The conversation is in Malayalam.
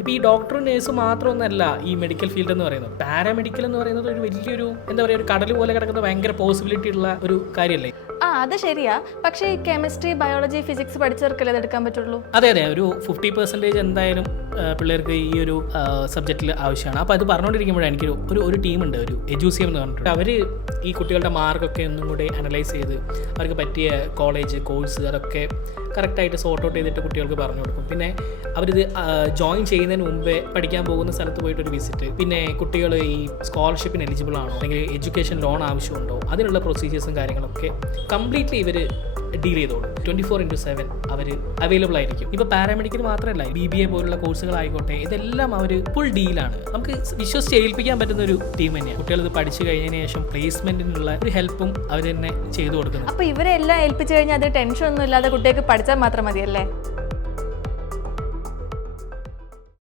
ഇപ്പോൾ ഈ ഡോക്ടറും നേഴ്സും മാത്രമൊന്നല്ല ഈ മെഡിക്കൽ ഫീൽഡ് എന്ന് പറയുന്നത്. പാരാമെഡിക്കൽ എന്ന് പറയുന്നത് ഒരു വലിയൊരു എന്താ പറയുക, ഒരു കടൽ പോലെ കിടക്കുന്ന ഭയങ്കര പോസിബിലിറ്റി ഉള്ള ഒരു കാര്യമല്ലേ. അത് ശരിയാ. പക്ഷേ ഈ കെമിസ്ട്രി, ബയോളജി, ഫിസിക്സ് പഠിച്ചവർക്കല്ലേ എടുക്കാൻ പറ്റുള്ളൂ? അതെ, ഒരു 50% എന്തായാലും പിള്ളേർക്ക് ഈ ഒരു സബ്ജക്റ്റിൽ ആവശ്യമാണ്. അപ്പോൾ അത് പറഞ്ഞുകൊണ്ടിരിക്കുമ്പോഴാണ് എനിക്ക് ഒരു ടീമുണ്ട്, ഒരു എജൂസിയം എന്ന് പറഞ്ഞിട്ട്. അവർ ഈ കുട്ടികളുടെ മാർക്കൊക്കെ ഒന്നും കൂടി അനലൈസ് ചെയ്ത് അവർക്ക് പറ്റിയ കോളേജ്, കോഴ്സ് അതൊക്കെ കറക്റ്റായിട്ട് സോർട്ട് ഔട്ട് ചെയ്തിട്ട് കുട്ടികൾക്ക് പറഞ്ഞു കൊടുക്കും. പിന്നെ അവരിത് ജോയിൻ ചെയ്യുന്നതിന് മുമ്പേ പഠിക്കാൻ പോകുന്ന സ്ഥലത്ത് പോയിട്ടൊരു വിസിറ്റ്, പിന്നെ കുട്ടികൾ ഈ സ്കോളർഷിപ്പിന് എലിജിബിൾ ആണോ അല്ലെങ്കിൽ എഡ്യൂക്കേഷൻ ലോൺ ആവശ്യമുണ്ടോ, അതിനുള്ള പ്രൊസീജിയേഴ്സും കാര്യങ്ങളൊക്കെ കംപ്ലീറ്റ്ലി ഇവർ ഡീൽ ചെയ്തോളൂ. 24/7 അവർ അവൈലബിൾ ആയിരിക്കും. ഇപ്പോൾ പാരാമെഡിക്കൽ മാത്രമല്ല, BBA പോലുള്ള കോഴ്സുകളായിക്കോട്ടെ, ഇതെല്ലാം അവർ ഫുൾ ഡീലാണ്. നമുക്ക് വിശ്വസിച്ച് ഏൽപ്പിക്കാൻ പറ്റുന്ന ഒരു ടീം തന്നെയാണ്. കുട്ടികൾ ഇത് പഠിച്ചു കഴിഞ്ഞതിന് ശേഷം പ്ലേസ്മെന്റിനുള്ള ഒരു ഹെൽപ്പും അവർ തന്നെ ചെയ്തു കൊടുക്കുന്നത്. അപ്പോൾ ഇവരെല്ലാം ഏൽപ്പിച്ചു കഴിഞ്ഞാൽ അത് ടെൻഷൻ ഒന്നും ഇല്ലാതെ കുട്ടികൾക്ക് പഠിച്ചാൽ മാത്രം മതിയല്ലേ?